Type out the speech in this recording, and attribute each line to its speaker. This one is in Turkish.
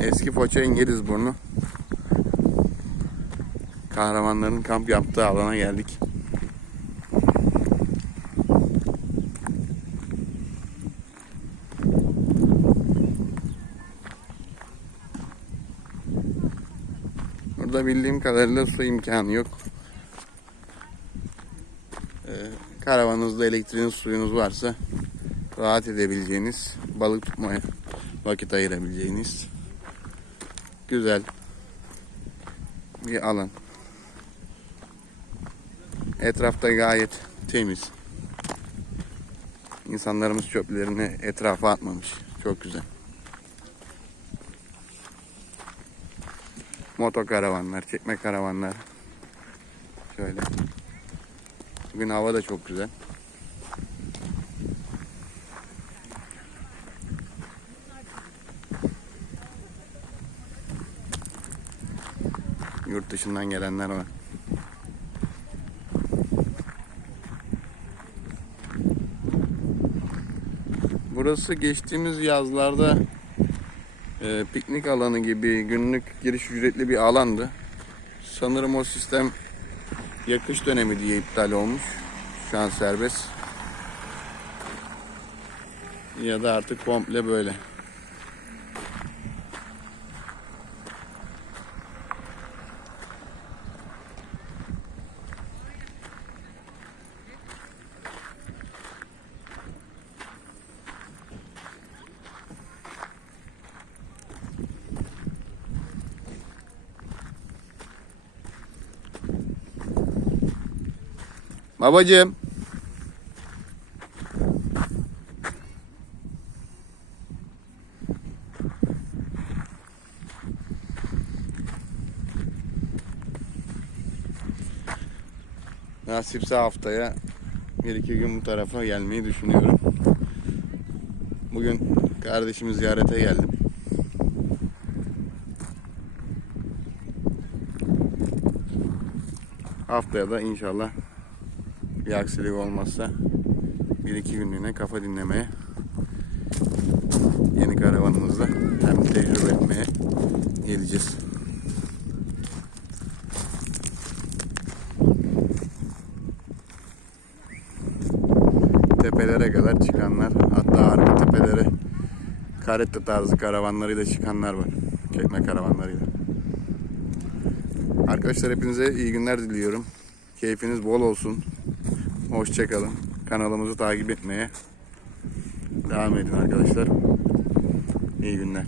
Speaker 1: Eski Foça İngilizburnu. Kahramanların kamp yaptığı alana geldik. Burada bildiğim kadarıyla su imkanı yok. Ee, karavanınızda elektriğiniz suyunuz varsa rahat edebileceğiniz, balık tutmaya vakit ayırabileceğiniz güzel bir alan. Etrafta gayet temiz. İnsanlarımız çöplerini etrafa atmamış. Çok güzel. Moto karavanlar, çekme karavanlar. Şöyle. Bugün hava da çok güzel. Yurt dışından gelenler var. Burası geçtiğimiz yazlarda e, piknik alanı gibi günlük giriş ücretli bir alandı. Sanırım o sistem yakış dönemi diye iptal olmuş. Şu an serbest. Ya da artık komple böyle. Babacığım. Nasipse haftaya bir iki gün bu tarafa gelmeyi düşünüyorum. Bugün kardeşimi ziyarete geldim. Haftaya da inşallah bir aksilik olmazsa bir iki günlüğüne kafa dinlemeye yeni karavanımızda hem tecrübe etmeye geleceğiz. Tepelere kadar çıkanlar hatta arka tepelere karetta tarzı karavanlarıyla çıkanlar var. Çekme karavanlarıyla. Arkadaşlar hepinize iyi günler diliyorum. Keyfiniz bol olsun. Hoşçakalın. Kanalımızı takip etmeye devam edin arkadaşlar. İyi günler.